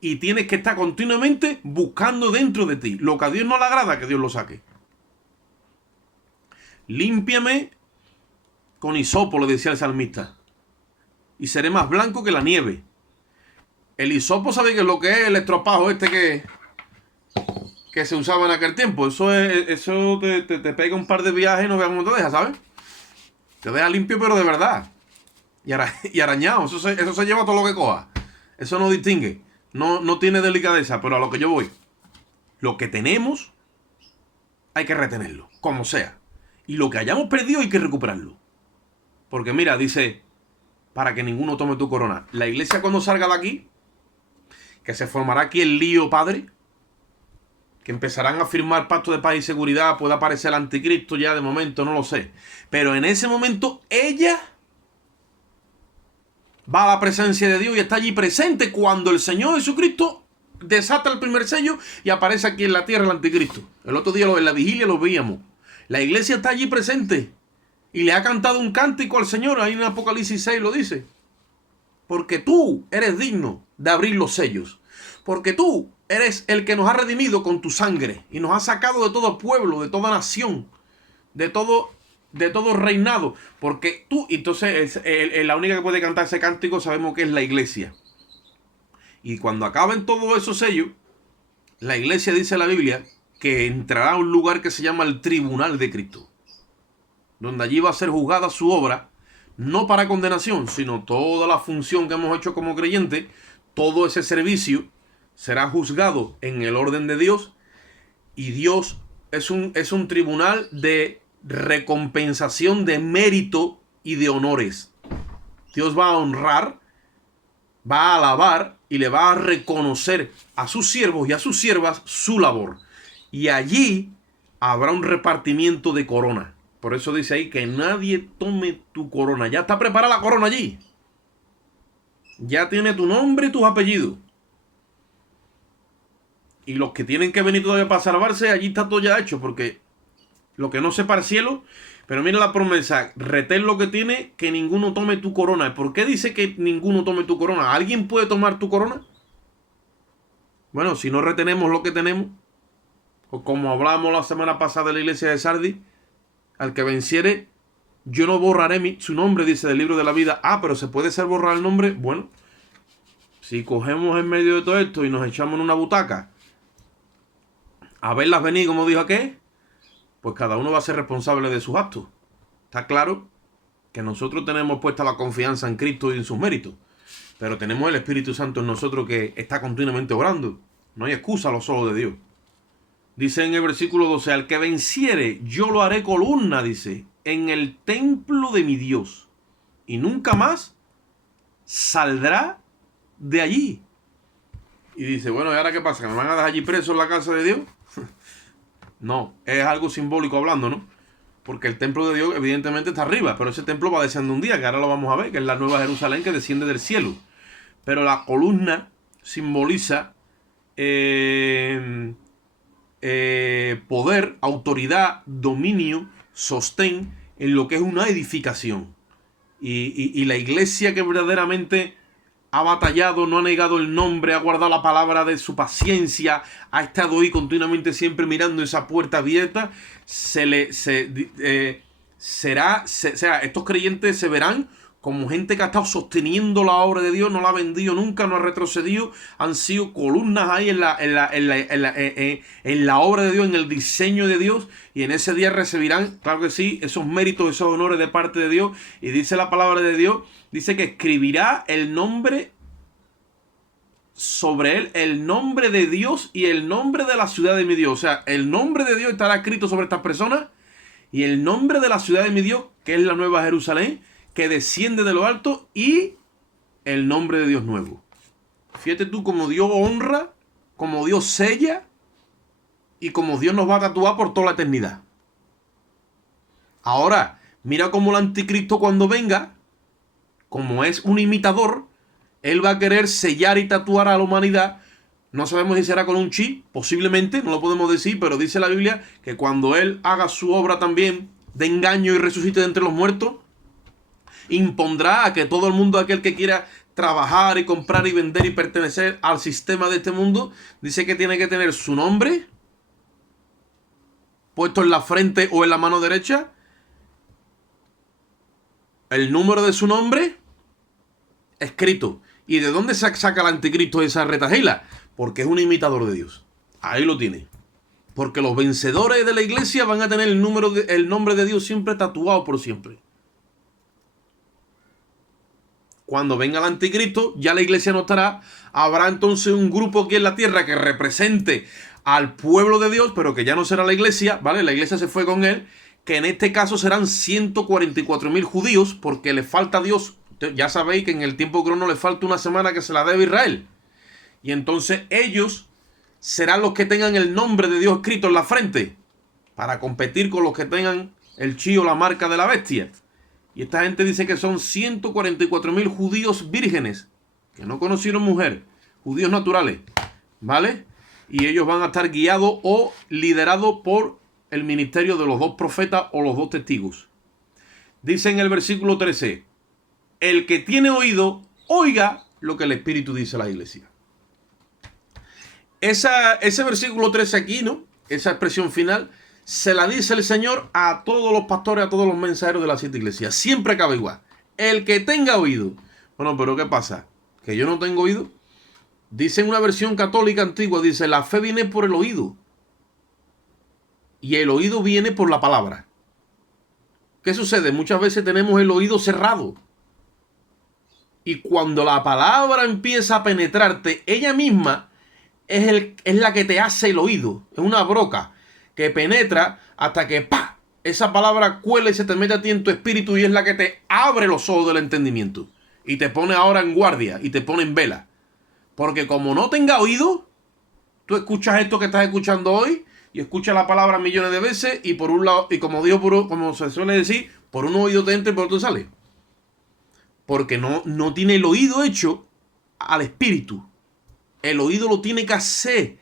y tienes que estar continuamente buscando dentro de ti. Lo que a Dios no le agrada, que Dios lo saque. Límpiame con hisopo, le decía el salmista, y seré más blanco que la nieve. El hisopo, ¿sabéis qué es lo que es? El estropajo que se usaba en aquel tiempo. Eso te pega un par de viajes y no veas cómo te deja, ¿sabes? Te deja limpio, pero de verdad. Y arañado. Eso se lleva todo lo que coja. Eso no distingue. No tiene delicadeza, pero a lo que yo voy. Lo que tenemos, hay que retenerlo, como sea. Y lo que hayamos perdido, hay que recuperarlo. Porque mira, dice, para que ninguno tome tu corona. La iglesia cuando salga de aquí, que se formará aquí el lío, padre, que empezarán a firmar pactos de paz y seguridad, puede aparecer el anticristo ya de momento, no lo sé. Pero en ese momento ella va a la presencia de Dios y está allí presente cuando el Señor Jesucristo desata el primer sello y aparece aquí en la tierra el anticristo. El otro día en la vigilia lo veíamos. La iglesia está allí presente y le ha cantado un cántico al Señor, ahí en Apocalipsis 6 lo dice. Porque tú eres digno de abrir los sellos. Porque tú eres el que nos ha redimido con tu sangre. Y nos ha sacado de todo pueblo, de toda nación. De todo reinado. Porque tú, entonces la única que puede cantar ese cántico sabemos que es la iglesia. Y cuando acaben todos esos sellos, la iglesia, dice la Biblia, que entrará a un lugar que se llama el tribunal de Cristo. Donde allí va a ser juzgada su obra. No para condenación, sino toda la función que hemos hecho como creyentes, todo ese servicio será juzgado en el orden de Dios. Y Dios es un tribunal de recompensación de mérito y de honores. Dios va a honrar, va a alabar y le va a reconocer a sus siervos y a sus siervas su labor. Y allí habrá un repartimiento de corona. Por eso dice ahí que nadie tome tu corona. Ya está preparada la corona allí. Ya tiene tu nombre y tus apellidos. Y los que tienen que venir todavía para salvarse, allí está todo ya hecho. Porque lo que no sepa el cielo. Pero mira la promesa. Retén lo que tiene, que ninguno tome tu corona. ¿Por qué dice que ninguno tome tu corona? ¿Alguien puede tomar tu corona? Bueno, si no retenemos lo que tenemos. O como hablamos la semana pasada de la iglesia de Sardis. Al que venciere, yo no borraré su nombre, dice del libro de la vida. Ah, pero ¿se puede ser borrar el nombre? Bueno, si cogemos en medio de todo esto y nos echamos en una butaca a verlas venir, como dijo aquel, pues cada uno va a ser responsable de sus actos. Está claro que nosotros tenemos puesta la confianza en Cristo y en sus méritos, pero tenemos el Espíritu Santo en nosotros que está continuamente orando. No hay excusa a lo solo de Dios. Dice en el versículo 12, al que venciere, yo lo haré columna, dice, en el templo de mi Dios. Y nunca más saldrá de allí. Y dice, bueno, ¿y ahora qué pasa? ¿Que me van a dejar allí preso en la casa de Dios? No, es algo simbólico hablando, ¿no? Porque el templo de Dios evidentemente está arriba, pero ese templo va descendiendo un día, que ahora lo vamos a ver, que es la nueva Jerusalén que desciende del cielo. Pero la columna simboliza poder, autoridad, dominio, sostén en lo que es una edificación. Y la iglesia que verdaderamente ha batallado, no ha negado el nombre, ha guardado la palabra de su paciencia, ha estado ahí continuamente siempre mirando esa puerta abierta, estos creyentes se verán como gente que ha estado sosteniendo la obra de Dios, no la ha vendido nunca, no ha retrocedido, han sido columnas ahí en la obra de Dios, en el diseño de Dios, y en ese día recibirán, claro que sí, esos méritos, esos honores de parte de Dios. Y dice la palabra de Dios, dice que escribirá el nombre sobre él el nombre de Dios y el nombre de la ciudad de mi Dios. O sea, el nombre de Dios estará escrito sobre estas personas y el nombre de la ciudad de mi Dios, que es la nueva Jerusalén, que desciende de lo alto, y el nombre de Dios nuevo. Fíjate tú cómo Dios honra, cómo Dios sella y cómo Dios nos va a tatuar por toda la eternidad. Ahora, mira cómo el anticristo cuando venga, como es un imitador, él va a querer sellar y tatuar a la humanidad. No sabemos si será con un chip, posiblemente, no lo podemos decir, pero dice la Biblia que cuando él haga su obra también de engaño y resucite de entre los muertos, impondrá a que todo el mundo, aquel que quiera trabajar y comprar y vender y pertenecer al sistema de este mundo, dice que tiene que tener su nombre puesto en la frente o en la mano derecha, el número de su nombre escrito. ¿Y de dónde saca el anticristo esa retajila? Porque es un imitador de Dios. Ahí lo tiene. Porque los vencedores de la iglesia van a tener el nombre de Dios siempre tatuado por siempre. Cuando venga el anticristo, ya la iglesia no estará. Habrá entonces un grupo aquí en la tierra que represente al pueblo de Dios, pero que ya no será la iglesia, ¿vale? La iglesia se fue con él, que en este caso serán 144.000 judíos, porque le falta a Dios. Ya sabéis que en el tiempo crono le falta una semana que se la debe Israel. Y entonces ellos serán los que tengan el nombre de Dios escrito en la frente, para competir con los que tengan el chío, la marca de la bestia. Y esta gente dice que son 144.000 judíos vírgenes, que no conocieron mujer, judíos naturales, ¿vale? Y ellos van a estar guiados o liderados por el ministerio de los dos profetas o los dos testigos. Dice en el versículo 13, el que tiene oído, oiga lo que el Espíritu dice a la iglesia. Ese versículo 13 aquí, ¿no? Esa expresión final se la dice el Señor a todos los pastores, a todos los mensajeros de las 7 iglesias. Siempre acaba igual. El que tenga oído. Bueno, pero ¿qué pasa? ¿Que yo no tengo oído? Dice en una versión católica antigua, dice, la fe viene por el oído. Y el oído viene por la palabra. ¿Qué sucede? Muchas veces tenemos el oído cerrado. Y cuando la palabra empieza a penetrarte, ella misma es la que te hace el oído. Es una broca que penetra hasta que ¡pa! Esa palabra cuela y se te mete a ti en tu espíritu y es la que te abre los ojos del entendimiento. Y te pone ahora en guardia y te pone en vela. Porque como no tenga oído, tú escuchas esto que estás escuchando hoy y escuchas la palabra millones de veces y por un lado, y como digo, como se suele decir, por un oído te entra y por otro sale. Porque no tiene el oído hecho al espíritu. El oído lo tiene que hacer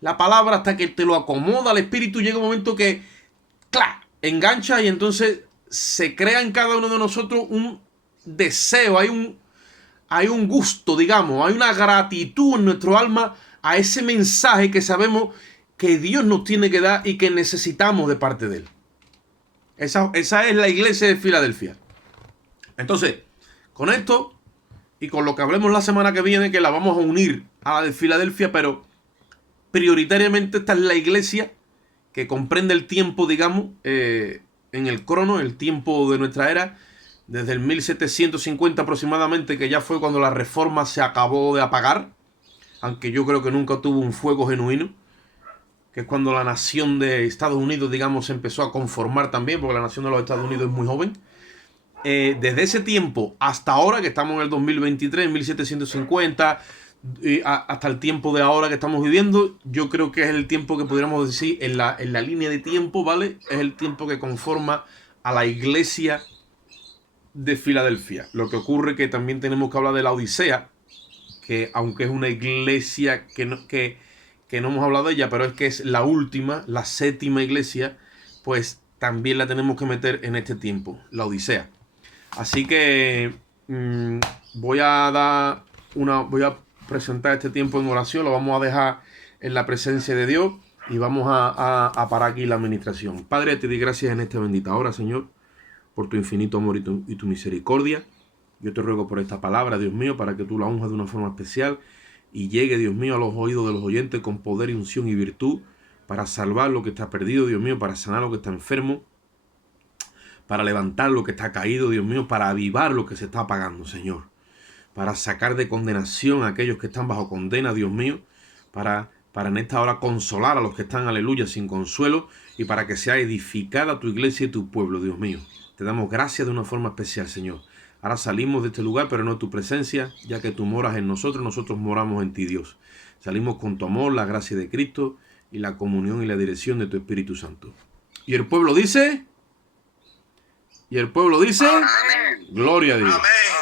la palabra hasta que te lo acomoda al espíritu. Llega un momento que ¡clac! Engancha y entonces se crea en cada uno de nosotros un deseo, hay un gusto, digamos, hay una gratitud en nuestro alma a ese mensaje que sabemos que Dios nos tiene que dar y que necesitamos de parte de Él. Esa es la iglesia de Filadelfia. Entonces, con esto y con lo que hablemos la semana que viene, que la vamos a unir a la de Filadelfia, pero prioritariamente esta es la iglesia que comprende el tiempo, digamos, en el crono, el tiempo de nuestra era, desde el 1750 aproximadamente, que ya fue cuando la reforma se acabó de apagar, aunque yo creo que nunca tuvo un fuego genuino, que es cuando la nación de Estados Unidos, digamos, se empezó a conformar también, porque la nación de los Estados Unidos es muy joven. Desde ese tiempo hasta ahora, que estamos en el 2023, 1750, hasta el tiempo de ahora que estamos viviendo, yo creo que es el tiempo que podríamos decir en la línea de tiempo, ¿vale? Es el tiempo que conforma a la iglesia de Filadelfia. Lo que ocurre que también tenemos que hablar de la Odisea, que aunque es una iglesia que no hemos hablado de ella, pero es que es la última, la 7ª iglesia, pues también la tenemos que meter en este tiempo, la Odisea. Así que voy a presentar este tiempo en oración, lo vamos a dejar en la presencia de Dios y vamos a parar aquí la administración. Padre, te doy gracias en esta bendita hora, Señor, por tu infinito amor y tu misericordia. Yo te ruego por esta palabra, Dios mío, para que tú la unjas de una forma especial y llegue, Dios mío, a los oídos de los oyentes con poder y unción y virtud, para salvar lo que está perdido, Dios mío, para sanar lo que está enfermo, para levantar lo que está caído, Dios mío, para avivar lo que se está apagando, Señor. para sacar de condenación a aquellos que están bajo condena, Dios mío, para en esta hora consolar a los que están, aleluya, sin consuelo, y para que sea edificada tu iglesia y tu pueblo, Dios mío. Te damos gracias de una forma especial, Señor. Ahora salimos de este lugar, pero no de tu presencia, ya que tú moras en nosotros, nosotros moramos en ti, Dios. Salimos con tu amor, la gracia de Cristo y la comunión y la dirección de tu Espíritu Santo. Y el pueblo dice... Y el pueblo dice... Amén. Gloria a Dios. Amén.